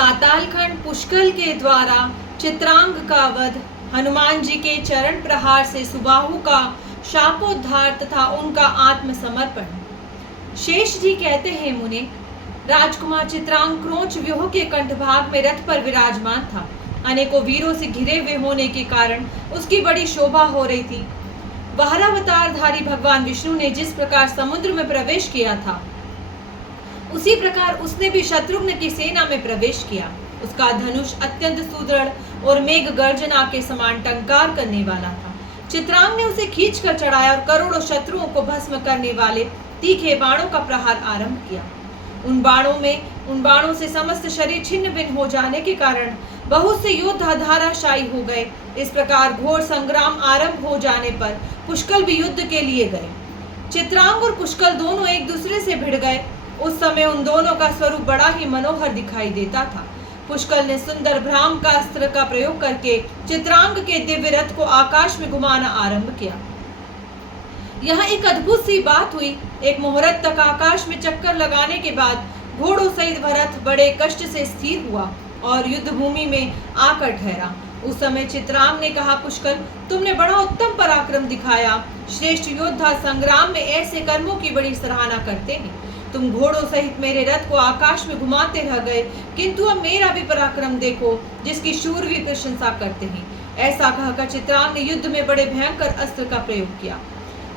पातालखंड पुष्कल के द्वारा चित्रांग का वध, हनुमान जी के चरण प्रहार से सुबाहु का शापोद्धार तथा उनका आत्मसमर्पण। शेष जी कहते हैं, मुने, राजकुमार चित्रांग क्रोंच व्यूह के कंठभाग में रथ पर विराजमान था। अनेकों वीरों से घिरे हुए होने के कारण उसकी बड़ी शोभा हो रही थी। वरावतारधारी भगवान विष्णु ने जिस प्रकार समुद्र में प्रवेश किया था, उसी प्रकार उसने भी शत्रुघ्न की सेना में प्रवेश किया। उसका धनुष अत्यंत सुदृढ़ और मेघ गर्जना के समान टंकार करने वाला था। चित्रांग ने उसे खींचकर चढ़ाया और करोड़ों शत्रुओं को भस्म करने वाले तीखे बाणों का प्रहार आरंभ किया। उन बाणों से समस्त शरीर छिन्न भिन्न हो जाने के कारण बहुत से योद्धा धाराशायी हो गए। इस प्रकार घोर संग्राम आरंभ हो जाने पर पुष्कल भी युद्ध के लिए गए। चित्रांग और पुष्कल दोनों एक दूसरे से भिड़ गए। उस समय उन दोनों का स्वरूप बड़ा ही मनोहर दिखाई देता था। पुष्कल ने सुंदर भ्राम का अस्त्र का प्रयोग करके चित्रांग के दिव्य रथ को आकाश में घुमाना आरंभ किया। यहाँ एक अद्भुत सी बात हुई। एक मुहूर्त तक आकाश में चक्कर लगाने के बाद घोड़ों सहित वह रथ बड़े कष्ट से स्थिर हुआ और युद्ध भूमि में आकर ठहरा। उस समय चित्रांग ने कहा, पुष्कल, तुमने बड़ा उत्तम पराक्रम दिखाया। श्रेष्ठ योद्धा संग्राम में ऐसे कर्मों की बड़ी सराहना करते हैं। तुम घोड़ों सहित मेरे रथ को आकाश में घुमाते रह गए, किंतु अब मेरा भी पराक्रम देखो, जिसकी शूरवीर प्रशंसा करते हैं। ऐसा कहकर चित्रांग ने युद्ध में बड़े भयंकर अस्त्र का प्रयोग किया।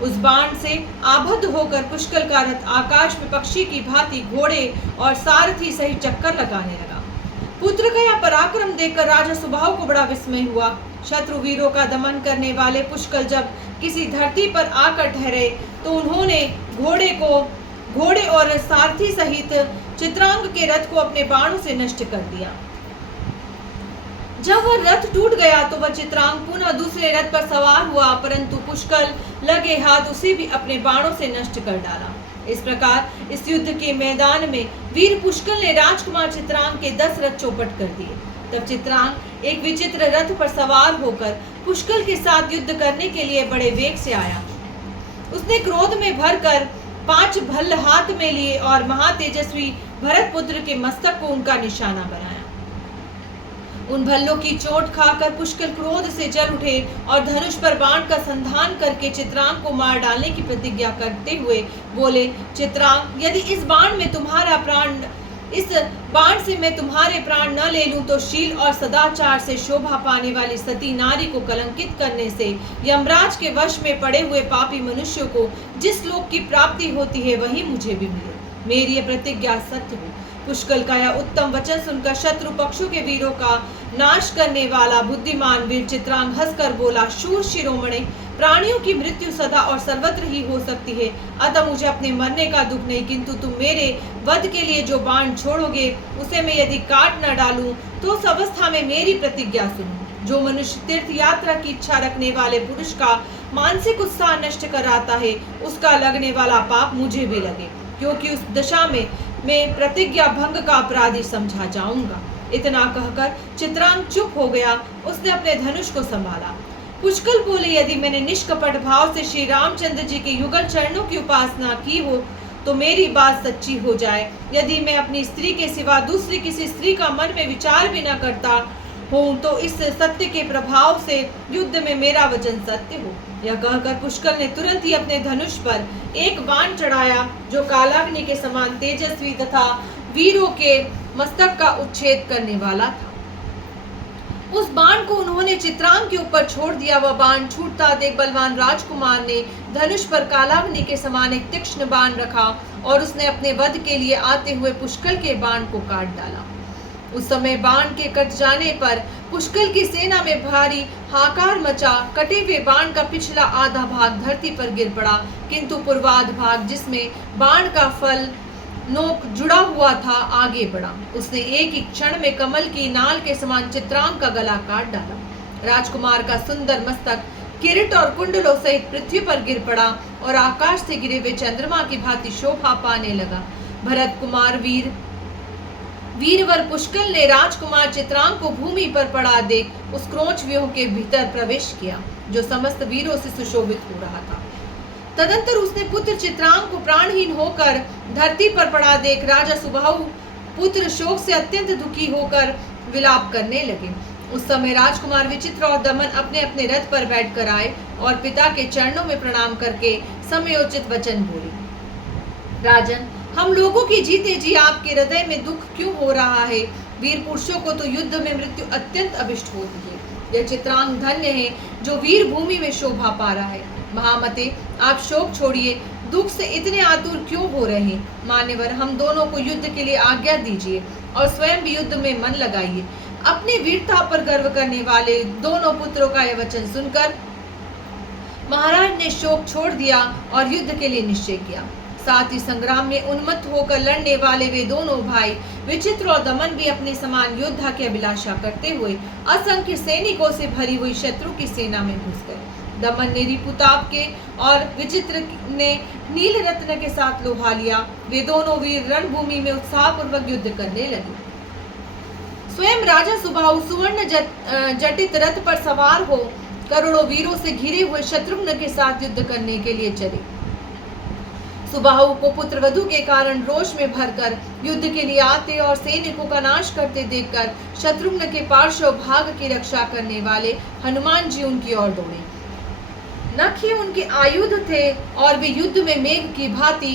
उस बाण से आबद्ध होकर पुष्कल का रथ आकाश में पक्षी की भांति घोड़े और सारथी सहित चक्कर लगाने लगा। पुत्र का यह पराक्रम देखकर राजा सुबाहु को बड़ा विस्मय हुआ। शत्रु वीरों का दमन करने वाले पुष्कल जब किसी धरती पर आकर ठहरे तो उन्होंने घोड़े और सारथी सहित चित्रांग के रथ को अपने बाणों से नष्ट कर दिया। जब वह रथ टूट गया तो वह चित्रांग पुनः दूसरे रथ पर सवार हुआ, परंतु पुष्कल लगे हाथ उसे भी अपने बाणों से नष्ट कर डाला। इस प्रकार इस युद्ध के मैदान में वीर पुष्कल ने राजकुमार चित्रांग के 10 रथ चौपट कर दिए। तब चित्रांग एक विचित्र रथ पर सवार होकर पुष्कल के साथ युद्ध करने के लिए बड़े वेग से आया। उसने क्रोध में भरकर 5 भल्ल हाथ में लिए और महातेजस्वी भरतपुत्र के मस्तक को उनका निशाना बनाया। उन भल्लों की चोट खाकर पुष्कल क्रोध से जल उठे और धनुष पर बाण का संधान करके चित्रांग को मार डालने की प्रतिज्ञा करते हुए बोले, चित्रांग, यदि इस बाण से मैं तुम्हारे प्राण न ले लूं तो शील और सदाचार से शोभा पाने वाली सती नारी को कलंकित करने से यमराज के वश में पड़े हुए पापी मनुष्यों को जिस लोक की प्राप्ति होती है वही मुझे भी मिले। मेरी यह प्रतिज्ञा सत्य हो। पुष्कल का यह उत्तम वचन सुनकर शत्रु पक्षों के वीरों का नाश करने वाला बुद्धिमान वीर चित्रांग हंसकर बोला, शूर शिरोमणि, प्राणियों की मृत्यु सदा और सर्वत्र ही हो सकती है, अतः मुझे अपने मरने का दुख नहीं, किंतु तुम मेरे वध के लिए जो बाण छोड़ोगे उसे मैं यदि काट न डालूं तो उस अवस्था में मेरी प्रतिज्ञा सुनो। जो मनुष्य तीर्थ यात्रा की इच्छा रखने वाले पुरुष का मानसिक उत्साह नष्ट कराता है, उसका लगने वाला पाप मुझे भी लगे, क्योंकि उस दशा में मैं प्रतिज्ञा भंग का अपराधी समझा जाऊंगा। इतना कहकर चित्रांग चुप हो गया। उसने अपने धनुष को संभाला। पुष्कल बोले, यदि मैंने निष्कपट भाव से श्री रामचंद्र जी के युगल चरणों की उपासना की हो तो मेरी बात सच्ची हो जाए। यदि मैं अपनी स्त्री के सिवा दूसरी किसी स्त्री का मन में विचार भी न करता हूँ तो इस सत्य के प्रभाव से युद्ध में मेरा वचन सत्य हो। यह कहकर पुष्कल ने तुरंत ही अपने धनुष पर एक बाण चढ़ाया जो कालाग्नि के समान तेजस्वी तथा वीरों के मस्तक का उच्छेद करने वाला था। उस बाण को उन्होंने चित्रांग के ऊपर छोड़ दिया। वह बाण छूटता देख बलवान राजकुमार ने धनुष पर कालाग्नि के समान एक तीक्ष्ण बाण रखा और उसने अपने वध के लिए आते हुए पुष्कल के बाण को काट डाला। उस समय बाण के कट जाने पर पुष्कल की सेना में भारी हाकार मचा। कटे हुए बाण का पिछला आधा भाग धरती पर गिर पड़ा, किंतु पूर्वाध भाग जिसमें बाण का फल नोक जुड़ा हुआ था आगे बढ़ा। उसने एक ही क्षण में कमल की नाल के समान चित्रांग का गला काट डाला। राजकुमार का सुंदर मस्तक किरीट और कुंडलों सहित पृथ्वी पर गिर पड़ा और आकाश से गिरे हुए चंद्रमा की भांति शोभा पाने लगा। भरत कुमार वीरवर पुष्कल ने राजकुमार चित्रांग को भूमि पर पड़ा देख उस क्रोंच व्यूह के भीतर प्रवेश किया जो समस्त वीरों से सुशोभित हो रहा था। तदंतर उसने पुत्र चित्रांग को प्राणहीन होकर धरती पर पड़ा देख राजा सुबाहु पुत्र शोक से अत्यंत दुखी होकर विलाप करने लगे। उस समय राजकुमार विचित्र और दमन अपने अपने रथ पर बैठकर आए और पिता के चरणों में प्रणाम करके समयोचित वचन बोले। राजन, हम लोगों की जीते जी आपके हृदय में दुख क्यों हो रहा है? वीर पुरुषों को तो युद्ध में मृत्यु अत्यंत अभिष्ट होती है। यह चित्रांग धन्य है जो वीर भूमि में शोभा पा रहा है। महामते, आप शोक छोड़िए, दुख से इतने आतुर क्यों हो रहे हैं? मान्यवर, हम दोनों को युद्ध के लिए आज्ञा दीजिए और स्वयं भी युद्ध में मन लगाइए। अपनी वीरता पर गर्व करने वाले दोनों पुत्रों का यह वचन सुनकर महाराज ने शोक छोड़ दिया और युद्ध के लिए निश्चय किया। साथ ही संग्राम में उन्मत्त होकर लड़ने वाले वे दोनों भाई विचित्र और दमन भी अपने समान योद्धा की अभिलाषा करते हुए असंख्य सैनिकों से भरी हुई शत्रु की सेना में घुस गए। दमन ने रिपुताप के और विचित्र ने नील रत्न के साथ लोहा लिया। वे दोनों वीर रणभूमि में उत्साहपूर्वक युद्ध करने लगे। स्वयं राजा सुबाहु सुवर्ण जटित रथ पर सवार हो करोड़ों वीरों से घिरे हुए शत्रुघ्न के साथ युद्ध करने के लिए चले। सुबाहु को पुत्र वधु के कारण रोष में भरकर युद्ध के लिए आते और सैनिकों का नाश करते देखकर शत्रुघ्न के पार्श्व भाग की रक्षा करने वाले हनुमान जी उनकी ओर दौड़े। नख ही उनके आयुध थे और वे युद्ध में मेघ की भांति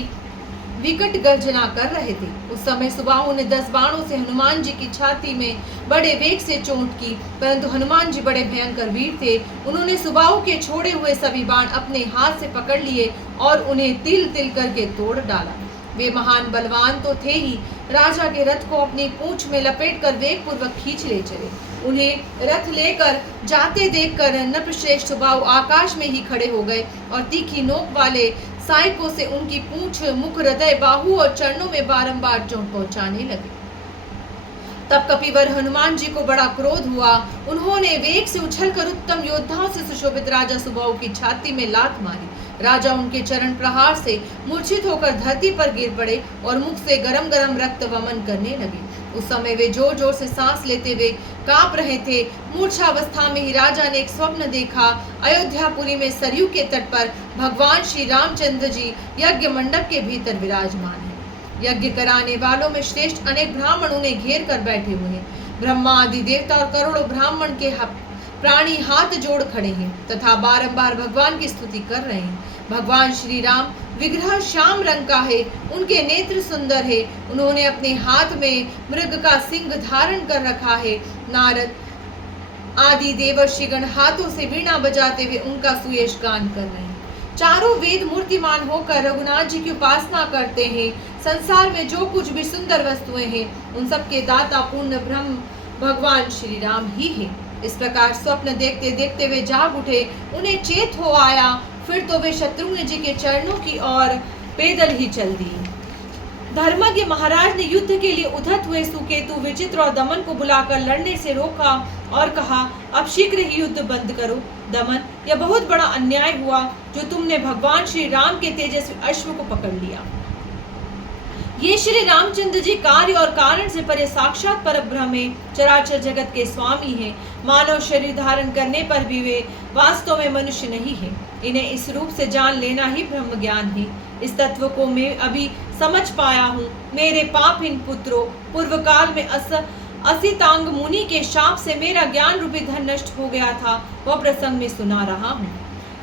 विकट गर्जना कर रहे थे। उस समय सुबाहु ने 10 बाणों से हनुमान जी की छाती में बड़े वेग से चोट की, परंतु हनुमान जी बड़े भयंकर वीर थे। उन्होंने सुबाहु के छोड़े हुए सभी बाण अपने हाथ से पकड़ लिए और उन्हें तिल तिल करके तोड़ डाला। वे महान बलवान तो थे ही, राजा के रथ को अपनी पूंछ में लपेटकर वेग पूर्वक खींच ले चले। उन्हें रथ लेकर जाते देखकर नृपश्रेष्ठ सुबाहु आकाश में ही खड़े हो गए और तीखी नोक वाले सायकों से उनकी पूंछ, मुख, हृदय, बाहु और चरणों में बारंबार चोट पहुंचाने लगे। तब कपिवर हनुमान जी को बड़ा क्रोध हुआ। उन्होंने वेग से उछलकर उत्तम योद्धाओं से सुशोभित राजा सुबाहु की छाती में लात मारी। राजा उनके चरण प्रहार से मूर्छित होकर धरती पर गिर पड़े और मुख से गरम गरम रक्त वमन करने लगे। उस समय वे जोर जोर से सांस लेते हुए कांप रहे थे। मूर्छावस्था में ही राजा ने एक स्वप्न देखा। अयोध्यापुरी में सरयू के तट पर भगवान श्री रामचंद्र जी यज्ञ मंडप के भीतर विराजमान है। यज्ञ कराने वालों में श्रेष्ठ अनेक ब्राह्मण उन्हें घेर कर बैठे हुए हैं। ब्रह्मा आदि देवता और करोड़ों ब्राह्मण के प्राणी हाथ जोड़ खड़े हैं तथा बारंबार भगवान की स्तुति कर रहे हैं। भगवान श्री राम विग्रह श्याम रंग का है, उनके नेत्र सुंदर है। उन्होंने अपने हाथ में मृग का सिंह धारण कर रखा है। नारद आदि देवर्षिगण हाथों से वीणा बजाते हुए उनका सुयश गान कर रहे हैं। चारों वेद मूर्तिमान होकर रघुनाथ जी की उपासना करते हैं। संसार में जो कुछ भी सुंदर वस्तुएं हैं उन सब के दाता पूर्ण ब्रह्म भगवान श्री राम ही है। इस प्रकार स्वप्न देखते देखते वे जाग उठे। उन्हें चेत हो आया। फिर तो वे शत्रुघ्न जी के चरणों की ओर पैदल ही चल दिए। धर्मज्ञ महाराज ने युद्ध के लिए उद्धत हुए सुकेतु, विचित्र और दमन को बुलाकर लड़ने से रोका और कहा, अब शीघ्र ही युद्ध बंद करो। दमन, यह बहुत बड़ा अन्याय हुआ जो तुमने भगवान श्री राम के तेजस्वी अश्व को पकड़ लिया। ये श्री रामचंद्र जी कार्य और कारण से परे साक्षात परब्रह्म है, चराचर जगत के स्वामी हैं। मानव शरीर धारण करने पर भी वे वास्तव में मनुष्य नहीं है। इन्हें इस रूप से जान लेना ही ब्रह्म ज्ञान है। इस तत्व को मैं अभी समझ पाया हूँ। मेरे पापहीन पुत्रों, पूर्व काल में असितांग मुनि के शाप से मेरा ज्ञान रूपी धन नष्ट हो गया था, वह प्रसंग में सुना रहा हूँ।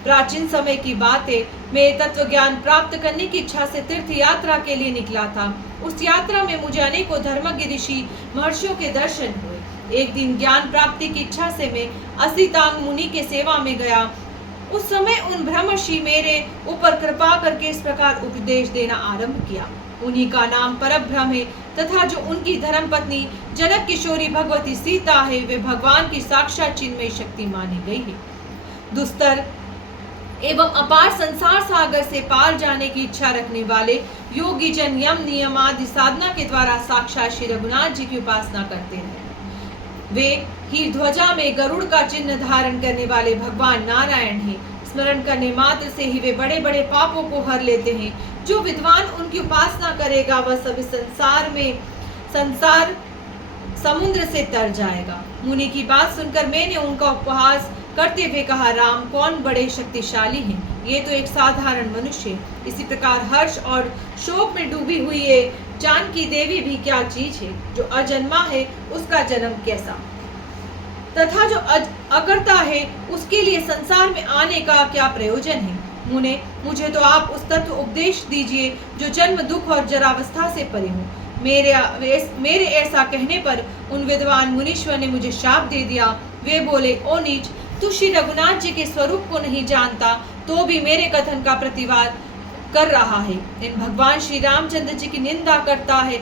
प्राचीन समय की बात है, मैं तत्व ज्ञान प्राप्त करने की इच्छा से तीर्थ यात्रा के लिए निकला था। उस यात्रा में मुझे अनेकों धर्मज्ञ ऋषि महर्षियों के दर्शन हुए। एक दिन ज्ञान प्राप्ति की इच्छा से मैं असितांग मुनि के सेवा में गया। उस समय उन ब्रह्मर्षि मेरे ऊपर कृपा करके इस प्रकार उपदेश देना आरंभ किया। उन्हीं का नाम परब्रह्म है तथा जो उनकी धर्मपत्नी जनक किशोरी भगवती सीता है, वे भगवान की साक्षात चिन्मयी शक्ति मानी गई है। दुस्तर एवं अपार संसार सागर से पार जाने की इच्छा रखने वाले योगी जन यम नियम आदि साधना के द्वारा साक्षात श्री रघुनाथ जी की उपासना करते हैं। वे ही ध्वजा में गरुड़ का चिन्ह धारण करने वाले भगवान नारायण हैं। स्मरण करने मात्र से ही वे बड़े बड़े पापों को हर लेते हैं। जो विद्वान उनकी उपासना करेगा वह सभी संसार समुद्र से तर जाएगा। मुनि की बात सुनकर मैंने उनका उपहास करते हुए कहा, राम कौन बड़े शक्तिशाली हैं, ये तो एक साधारण मनुष्य है। इसी प्रकार हर्ष और शोक में डूबी हुई ये जानकी देवी भी क्या चीज है, जो अजन्मा है उसका जन्म कैसा, तथा जो अकर्ता है उसके लिए संसार में आने का क्या प्रयोजन है। मुने, मुझे तो आप उस तत्व उपदेश दीजिए जो जन्म दुख और जरावस्था से परे हो। मेरे ऐसा कहने पर उन विद्वान मुनीश्वर ने मुझे शाप दे दिया। वे बोले, ओ नीच, तू श्री रघुनाथ जी के स्वरूप को नहीं जानता तो भी मेरे कथन का प्रतिवाद कर रहा है। इन भगवान श्री रामचंद्र जी की निंदा करता है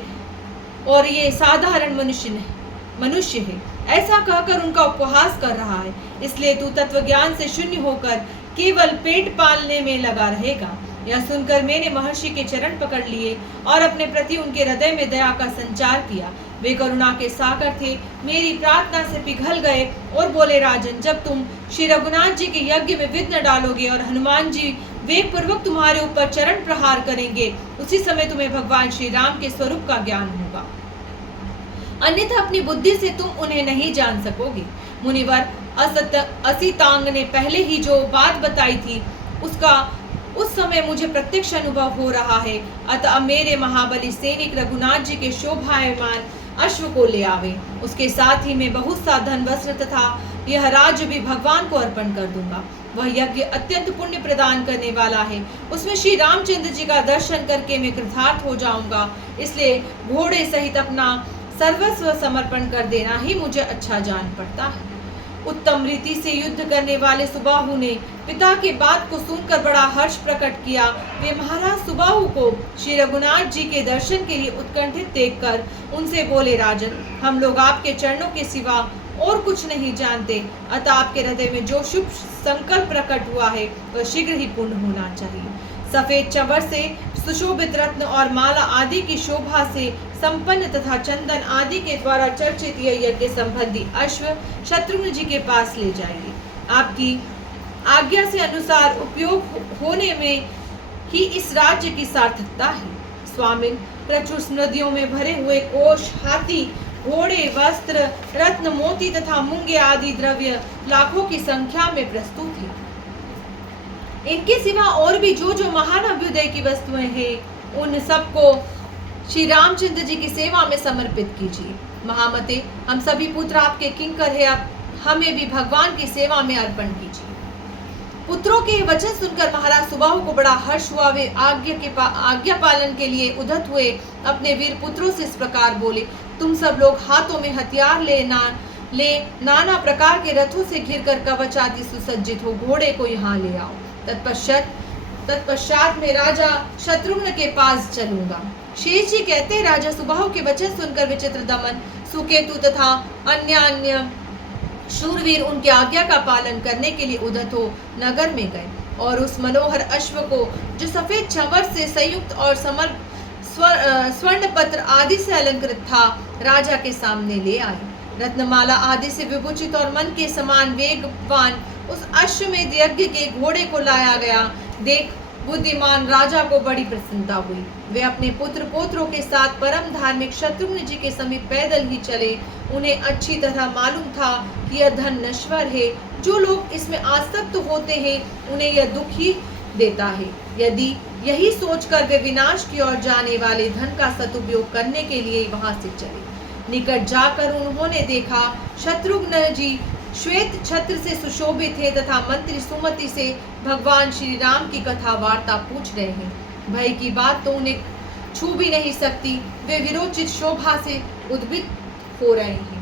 और ये साधारण मनुष्य है, ऐसा कहकर उनका उपहास कर रहा है। इसलिए तू तत्व ज्ञान से शून्य होकर केवल पेट पालने में लगा रहेगा। यह सुनकर मैंने महर्षि के चरण पकड़ लिए और अपने प्रति उनके हृदय में दया का संचार किया। वे करुणा के सागर थे, मेरी प्रार्थना से पिघल गए और बोले, राजन, जब तुम श्री रघुनाथ जी के यज्ञ में विघ्न डालोगे और हनुमान जी वेग पूर्वक तुम्हारे ऊपर चरण प्रहार करेंगे, उसी समय तुम्हें भगवान श्री राम के स्वरूप का ज्ञान होगा, अन्यथा अपनी बुद्धि से तुम उन्हें नहीं जान सकोगे। मुनिवर असितांग ने पहले ही जो बात बताई थी उसका उस समय मुझे प्रत्यक्ष अनुभव हो रहा है। अतः मेरे महाबली सैनिक रघुनाथ जी के शोभायमान अश्व को ले आवे। उसके साथ ही मैं बहुत सा धन वस्त्र तथा यह राज्य भी भगवान को अर्पण कर दूंगा। वह यज्ञ अत्यंत पुण्य प्रदान करने वाला है, उसमें श्री रामचंद्र जी का दर्शन करके मैं कृतार्थ हो जाऊंगा। इसलिए घोड़े सहित अपना सर्वस्व समर्पण कर देना ही मुझे अच्छा जान पड़ता है। उत्तम रीति से युद्ध करने वाले सुबाहु ने पिता के बात को सुनकर बड़ा हर्ष प्रकट किया। वे महाराज सुबाहु को श्री रघुनाथ जी के दर्शन के लिए उत्कंठित देखकर उनसे बोले, राजन, हम लोग आपके चरणों के सिवा और कुछ नहीं जानते, अतः आपके हृदय में जो शुभ संकल्प प्रकट हुआ है वह शीघ्र ही पूर्ण होना चाहिए। सफेद चंबर से सुशोभित रत्न और माला आदि की शोभा से संपन्न तथा चंदन आदि के द्वारा चर्चित यह यज्ञ संबंधी अश्व शत्रुघ्न जी के पास ले जाइए। आपकी आज्ञा से अनुसार उपयोग होने में ही इस राज्य की सार्थकता है। स्वामिन, प्रचुर स्मृतियों में भरे हुए कोष, हाथी, घोड़े, वस्त्र, रत्न, मोती तथा मूंगे आदि द्रव्य लाखों की संख्या में प्रस्तुत है। इनके सिवा और भी जो जो महान अभ्युदय की वस्तुएं हैं उन सबको श्री रामचंद्र जी की सेवा में समर्पित कीजिए। महामते, हम सभी पुत्र आपके किंकर हैं, आप हमें भी भगवान की सेवा में अर्पण कीजिए। पुत्रों के वचन सुनकर महाराज सुबाहु को बड़ा हर्ष हुआ। वे आज्ञा पालन के लिए उद्धत हुए अपने वीर पुत्रों से इस प्रकार बोले, तुम सब लोग हाथों में हथियार ले नाना प्रकार के रथों से घिरकर कवच आदि सुसज्जित हो घोड़े को यहाँ ले आओ। तत्पश्चात में राजा शत्रुघ्न के पास चलूंगा। शेष जी कहते, राजा सुबाहु के वचन सुनकर विचित्र दमन, सुकेतु तथा अन्य शूरवीर उनकी आज्ञा का पालन करने के लिए उद्धत हो नगर में गए और उस मनोहर अश्व को जो सफेद चंवर से संयुक्त और स्वर्ण पत्र आदि से अलंकृत था राजा के सामने ले आए। रत्नमाला आदि से विभूषित और मन के समान वेगवान उस अश्व में यज्ञ के घोड़े को लाया गया। देख बुद्धिमान राजा को बड़ी प्रसन्नता हुई। वे अपने पुत्र पोत्रों के साथ परम धार्मिक शत्रुघ्न जी के समीप पैदल ही चले। उन्हें अच्छी तरह मालूम था कि यह धन नश्वर है, जो लोग इसमें आसक्त होते हैं उन्हें यह दुख ही देता है। यदि यही सोचकर वे विनाश की ओर जाने वाले धन का सदुपयोग करने के लिए वहां से चले। निकट जाकर उन्होंने देखा शत्रुघ्न जी श्वेत छत्र से सुशोभित है तथा मंत्री सुमति से भगवान श्री राम की कथा वार्ता पूछ रहे हैं। भय की बात तो उन्हें छू भी नहीं सकती। वे विरोचित शोभा से उद्विग्न हो रहे हैं।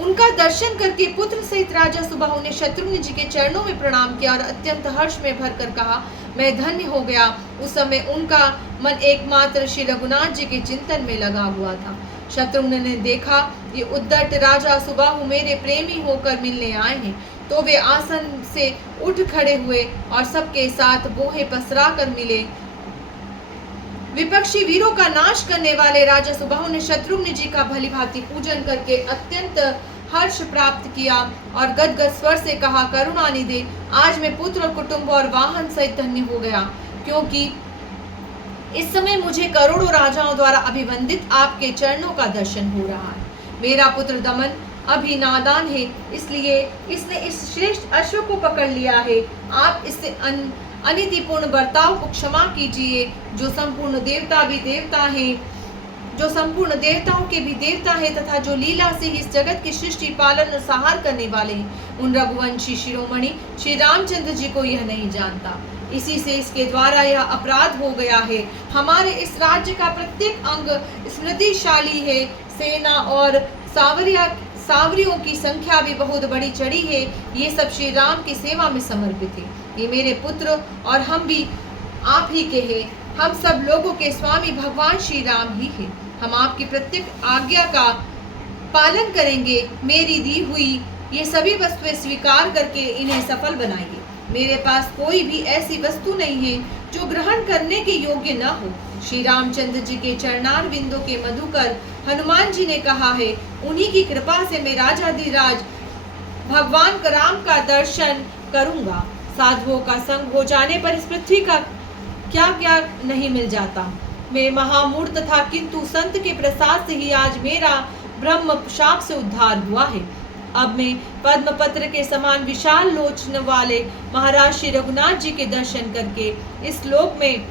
उनका दर्शन करके पुत्र सहित राजा सुबाहु ने शत्रुघ्न जी के चरणों में प्रणाम किया और अत्यंत हर्ष में भरकर कहा, मैं धन्य हो गया। उस समय उनका मन एकमात्र श्री रघुनाथ जी के चिंतन में लगा हुआ था। शत्रुघ्न ने देखा ये उद्दट राजा सुबाहु मेरे प्रेमी होकर मिलने आए हैं, तो वे आसन से उठ खड़े हुए और सबके साथ बोहे पसरा कर मिले। विपक्षी वीरों का नाश करने वाले राजा सुबाहु ने शत्रुघ्न जी का भलीभांति पूजन करके अत्यंत हर्ष प्राप्त किया और गदगद स्वर से कहा, करुणानिधे, आज मैं पुत्र और कुटुंब और वाहन सहित धन्य हो गया, क्योंकि इस समय मुझे करोड़ों राजाओं द्वारा अभिवंदित आपके चरणों का दर्शन हो रहा है। मेरा पुत्र दमन अभी नादान है, इसलिए इसने इस श्रेष्ठ अश्व को पकड़ लिया है। आप इससे अनितिपूर्ण बर्ताव को क्षमा कीजिए। जो संपूर्ण देवता भी देवता हैं, जो संपूर्ण देवताओं के भी देवता है तथा जो लीला से इस जगत की सृष्टि पालन और संहार करने वाले हैं, उन रघुवंशी शिरोमणि श्री रामचंद्र जी को यह नहीं जानता। इसी से इसके द्वारा यह अपराध हो गया है। हमारे इस राज्य का प्रत्येक अंग स्मृतिशाली है। सेना और सावरियों की संख्या भी बहुत बड़ी चढ़ी है। ये सब श्री राम की सेवा में समर्पित है। ये मेरे पुत्र और हम भी आप ही के हैं। हम सब लोगों के स्वामी भगवान श्री राम ही हैं। हम आपकी प्रत्येक आज्ञा का पालन करेंगे। मेरी दी हुई ये सभी वस्तुएं स्वीकार करके इन्हें सफल बनाइए। मेरे पास कोई भी ऐसी वस्तु नहीं है जो ग्रहण करने के योग्य न हो। श्री रामचंद्र जी के चरणार बिंदु के मधुकर हनुमान जी ने कहा है, उन्हीं की कृपा से मैं राजाधिराज भगवान राम का दर्शन करूंगा। साधुओं का संग हो जाने पर इस पृथ्वी का क्या क्या नहीं मिल जाता। मैं महामूर्ख था, किंतु संत के प्रसाद से ही आज मेरा ब्रह्म शाप से उद्धार हुआ है। अब मैं पद्मपत्र के समान विशाल लोचन वाले महाराज श्री रघुनाथ जी के दर्शन करके इस लोक में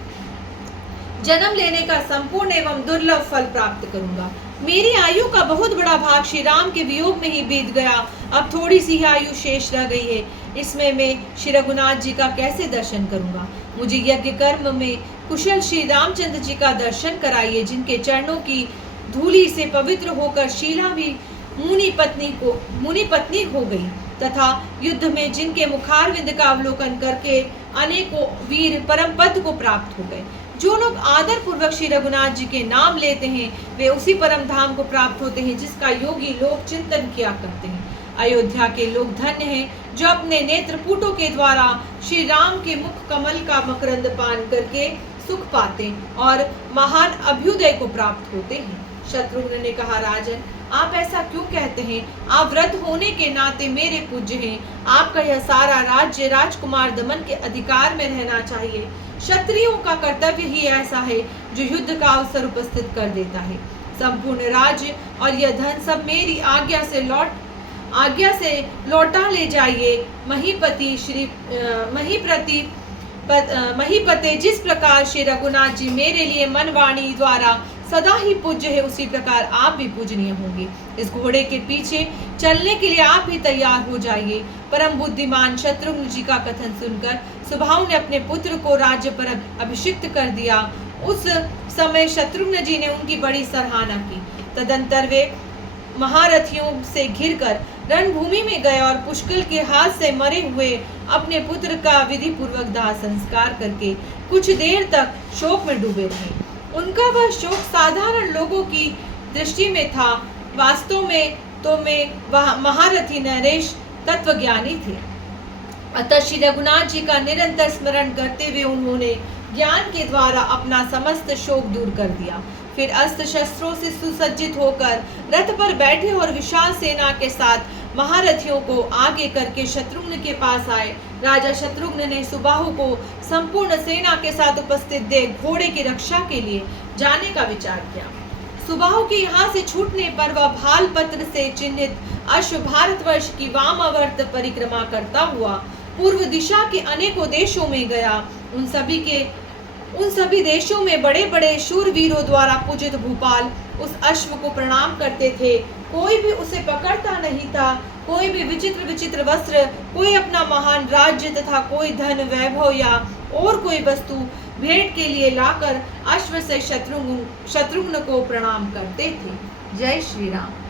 जन्म लेने का संपूर्ण एवं दुर्लभ फल प्राप्त करूंगा। मेरी आयु का बहुत बड़ा भाग श्री राम के वियोग में ही बीत गया। अब थोड़ी सी आयु शेष रह गई है। इसमें मैं श्री रघुनाथ जी का कैसे दर्शन करूंगा। मुझे यज्ञ कर्म में कुशल श्री रामचंद्र जी का दर्शन कराइए, जिनके चरणों की धूलि से पवित्र होकर शीला भी मुनि पत्नी हो गई, तथा युद्ध में जिनके मुखारविंद का अवलोकन करके अनेकों वीर परम पद को प्राप्त हो गए। जो लोग आदर पूर्वक श्री रघुनाथ जी के नाम लेते हैं, वे उसी परम धाम को प्राप्त होते हैं जिसका योगी लोग चिंतन किया करते हैं। अयोध्या के लोग धन्य हैं जो अपने नेत्रपुटों के द्वारा श्री राम के मुख कमल का मकरंद पान करके सुख पाते और महान अभ्युदय को प्राप्त होते हैं। शत्रुघ्न ने कहा, राजन, आप ऐसा क्यों कहते हैं? आप वृद्ध होने के नाते मेरे पूज्य हैं। आपका यह सारा राज्य राजकुमार दमन के अधिकार में रहना चाहिए। क्षत्रियों का कर्तव्य ही ऐसा है जो युद्ध का अवसर उपस्थित कर देता है। संपूर्ण राज्य और यह धन सब मेरी आज्ञा से लौटा ले जाइए। महीपते, जिस प्रकार श्री रघुनाथ जी मेरे लिए मन वाणी द्वारा सदा ही पूज्य है, उसी प्रकार आप भी पूजनीय होंगे। इस घोड़े के पीछे चलने के लिए आप भी तैयार हो जाइए। परम बुद्धिमान शत्रुघ्न जी का कथन सुनकर सुबाहु ने अपने पुत्र को राज्य पर अभिषिक्त कर दिया। उस समय शत्रुघ्न जी ने उनकी बड़ी सराहना की। तदंतर वे महारथियों से घिरकर रणभूमि में गए और पुष्कल के हाथ से मरे हुए अपने पुत्र का विधि पूर्वक दाह संस्कार करके कुछ देर तक शोक में डूबे रहे। उनका वह शोक साधारण लोगों की दृष्टि में था, वास्तव में तो वह महारथी नरेश तत्वज्ञानी थे। अतः श्री रघुनाथ जी का निरंतर स्मरण करते हुए उन्होंने ज्ञान के द्वारा अपना समस्त शोक दूर कर दिया। फिर अस्त्र शस्त्रों से सुसज्जित होकर रथ पर बैठे और विशाल सेना के साथ महारथियों को आगे करके शत्रुघ्न के पास आए। राजा शत्रुघ्न ने सुबाहु को संपूर्ण सेना के साथ उपस्थित देख घोड़े की रक्षा के लिए जाने का विचार किया। सुबाहु के यहाँ से छूटने पर वह भाल पत्र से चिन्हित अश्व भारतवर्ष की वामावर्त परिक्रमा करता हुआ पूर्व दिशा के अनेकों देशों में गया। उन सभी देशों में बड़े बड़े शूरवीरों द्वारा पूजित भूपाल उस अश्व को प्रणाम करते थे। कोई भी उसे पकड़ता नहीं था। कोई भी विचित्र वस्त्र, कोई अपना महान राज्य तथा कोई धन वैभव या और कोई वस्तु भेंट के लिए लाकर अश्व से शत्रुघ्न को प्रणाम करते थे। जय श्री राम।